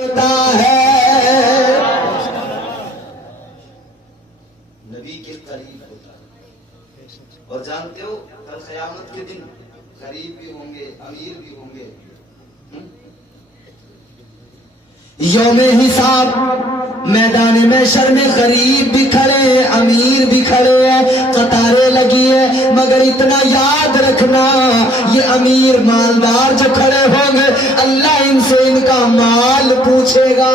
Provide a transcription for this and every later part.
ہوتا ہے نبی کے قریب ہوتا ہے. اور جانتے ہو کل قیامت کے دن غریب بھی ہوں گے, امیر بھی ہوں گے. یوم حساب میدان محشر میں غریب بھی کھڑے ہیں, امیر بھی کھڑے ہیں, قطاریں لگی ہیں. مگر اتنا یاد رکھنا یہ امیر مالدار جو کھڑے ہوں گے اللہ ان سے ان کا مال پوچھے گا.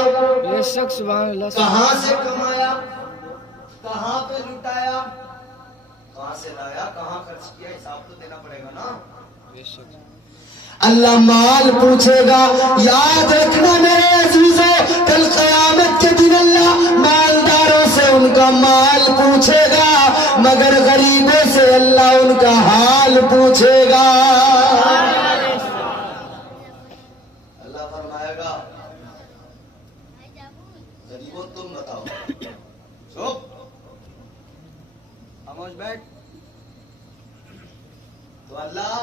بے شک سبحان اللہ. کہاں سے کمایا, کہاں پہ لٹایا, کہاں سے لایا, کہاں خرچ کیا, حساب تو دینا پڑے گا نا. بے شک اللہ مال پوچھے گا. یاد رکھنا میرے عزیزوں کل قیامت کے دن اللہ مالداروں سے ان کا مال پوچھے گا مگر غریبوں سے اللہ ان کا حال پوچھے گا. اللہ فرمائے گا غریبوں تم بتاؤ, چپ خاموش بیٹھ. تو اللہ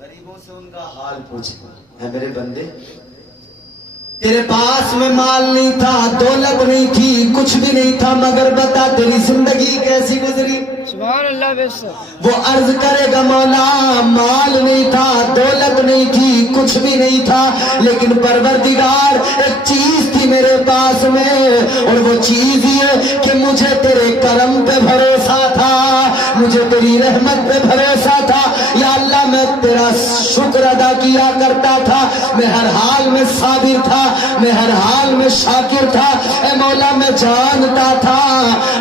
غریبوں سے ان کا حال پوچھے اے میرے بندے تیرے پاس میں مال نہیں تھا, دولت نہیں تھی, کچھ بھی نہیں تھا, مگر بتا تیری زندگی کیسی گزری. سبحان اللہ. بے شک وہ عرض کرے گا مولا مال نہیں تھا, دولت نہیں تھی, کچھ بھی نہیں تھا, لیکن پروردگار ایک چیز تھی میرے پاس میں اور وہ چیز یہ کہ مجھے تیرے کرم پہ بھروسہ تھا, مجھے تیری رحمت پہ بھروسہ تھا. یا اللہ میں تیرا شکر ادا کیا کرتا تھا, میں ہر حال میں صابر تھا, میں ہر حال میں شاکر تھا. اے مولا میں جانتا تھا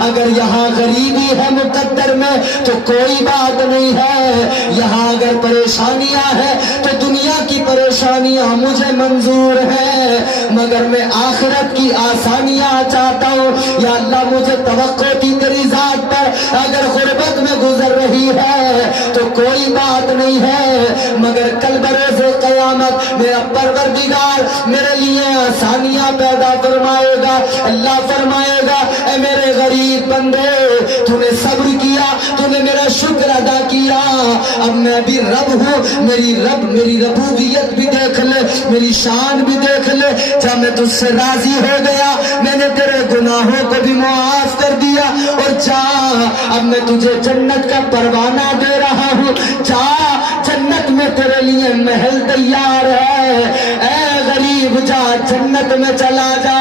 اگر یہاں غریبی ہے مقدر میں تو کوئی بات نہیں ہے, یہاں اگر پریشانیاں ہیں تو دنیا کی پریشانیاں مجھے منظور ہیں مگر میں آخرت کی آسانیاں چاہتا ہوں. یا اللہ مجھے توقع تھی تیری ذات پر, اگر غربت میں گزر رہی ہے تو کوئی بات نہیں ہے مگر کل بروز قیامت میرا پروردگار میرے لیے آسانیاں پیدا فرمائے گا. اللہ فرمائے گا اے میرے غریب بندے تو نے صبر کیا, تو نے میرا شکر ادا کیا, اب میں بھی رب ہوں, میری ربوبیت بھی دیکھ لے, میری شان بھی دیکھ لے. جب میں تجھ سے راضی ہو گیا میں نے تیرے گناہوں کو بھی معاف کر دیا, اور جا اب میں تجھے جنت کا پروانہ دے رہا ہوں, جا جنت میں تیرے لیے محل تیار ہے. اے غریب جا جنت میں چلا جا.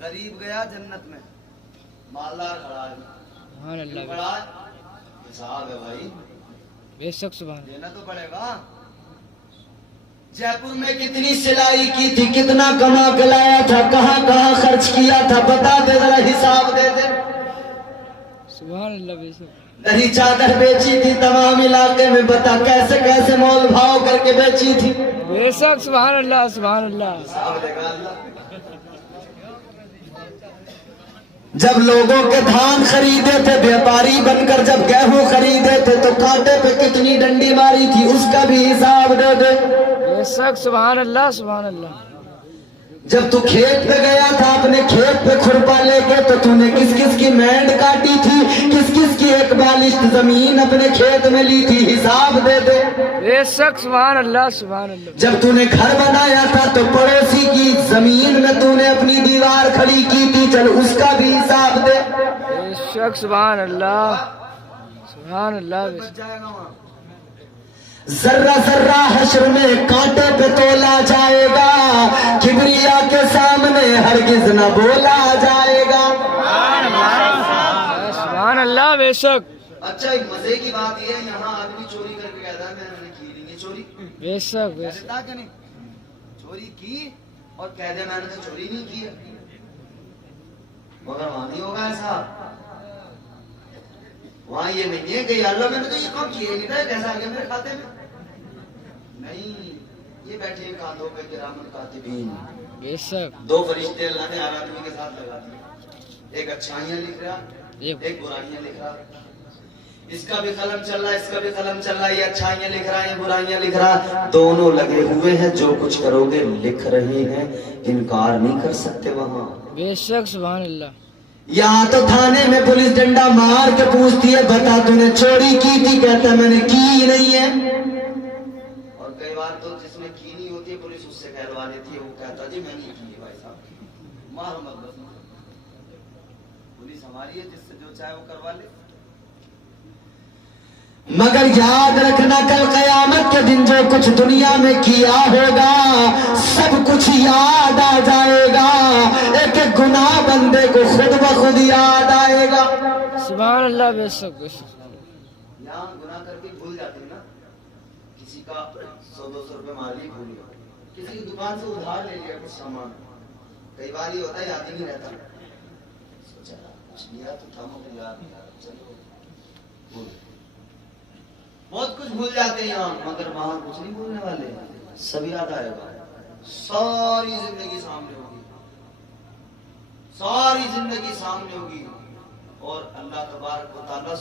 غریب گیا جنت میں, مالدار کھڑا ہے. سبحان اللہ. کھڑا ہے حساب ہے بھائی, بے شک سبحان اللہ. دینا تو پڑے گا. جے پور میں کتنی سلائی کی تھی, کتنا کما کے لایا تھا, کہاں کہاں خرچ کیا تھا, بتا دے ذرا حساب دے دے. سبحان اللہ. بے شک دہی چادر بیچی تھی تمام علاقے میں, بتا کیسے کیسے مول بھاؤ کر کے بیچی تھی. بے شک سبحان اللہ. سبحان اللہ. حساب دے گا اللہ. جب لوگوں کے دھان خریدے تھے, بیپاری بن کر جب گیہوں خریدے تھے تو کانٹے پہ کتنی ڈنڈی ماری تھی, اس کا بھی حساب دے دے. بے شک سبحان اللہ. سبحان اللہ. جب تو کھیت پہ گیا تھا اپنے کھیت پہ کھرپا لے کے تو تو نے کس کس کی مینڈ کاٹی تھی, کس کس کی ایک بالشت زمین اپنے کھیت میں لی تھی, حساب دے دے. بے شک سبحان اللہ. سبحان اللہ. جب تو نے گھر بنایا تھا تو پڑوسی کی زمین میں تو نے اپنی دیوار کھڑی کی تھی, چل اس کا بھی حساب دے. بے شک سبحان اللہ. سبحان اللہ. بے شک ذرہ ذرہ حشر میں کانٹے پہ تولا جائے گا, کبریا کے سامنے ہرگز نہ بولا جائے گا. سبحان اللہ. بے شک. اچھا ایک مزے کی بات یہ ہے, یہاں آدمی چوری کر کے کہتا ہے میں نے کی نہیں ہے چوری. بے شک. بے شک. کہتا کہ نہیں چوری کی اور کہہ دے میں نے تو چوری نہیں کی ہے, مگر وہاں نہیں ہوگا ایسا. وہاں یہ نہیں ہے کہ اللہ میں نے تو یہ کام کیے نہیں تھا, کیسا آ گیا میرے کھاتے میں. نہیں, یہ بیٹھے ہیں کاندھوں پہ کرام الکاتبین. بے شک. دو فرشتے اللہ نے ہر آدمی کے ساتھ لگا دیے, ایک اچھائیاں لکھ رہا, ایک برائیاں لکھ رہا. اس کا بھی قلم چل رہا ہے, اس کا بھی قلم چل رہا ہے, یہ اچھائیاں لکھ رہا ہے, یہ برائیاں لکھ رہا, دونوں لگے ہوئے ہیں. جو کچھ کرو گے لکھ رہے ہیں, انکار نہیں کر سکتے وہاں. بے شک سبحان اللہ. یہاں تو تھانے میں پولیس ڈنڈا مار کے پوچھتی ہے بتا تو نے چوری کی تھی, کہتا ہے میں نے کی نہیں ہے. اور کئی بار تو جس نے کی نہیں ہوتی ہے پولیس اس سے کہلوا لیتی ہے, وہ کہتا جی میں نہیں کی ہے بھائی صاحب, مار مطلب پولیس ہماری ہے, جس سے جو چاہے وہ کروا لے. مگر یاد رکھنا کل قیامت کے دن جو کچھ دنیا میں کیا ہوگا سب کچھ یاد آ جائے گا, ایک ایک گناہ بندے کو خود بخود یاد آئے گا. سبحان اللہ بے شک بے شک. یہاں گناہ کر کے بھول جاتے ہیں نا, کسی کا 100-200 روپے مال ہی بھول گیا, کسی کی دکان سے ادھار لے لیا کچھ سامان, کئی بار یہ ہوتا ہے یاد ہی نہیں رہتا, سوچا کچھ لیا تو تھا مگر یاد نہیں آ رہا, چلو بھول گئے. بہت کچھ بھول جاتے ہیں یہاں, مگر وہاں کچھ نہیں بھولنے والے, سب یاد آئے گا. ساری زندگی سامنے ہوگی, ساری زندگی سامنے ہوگی, اور اللہ تبارک و تعالیٰ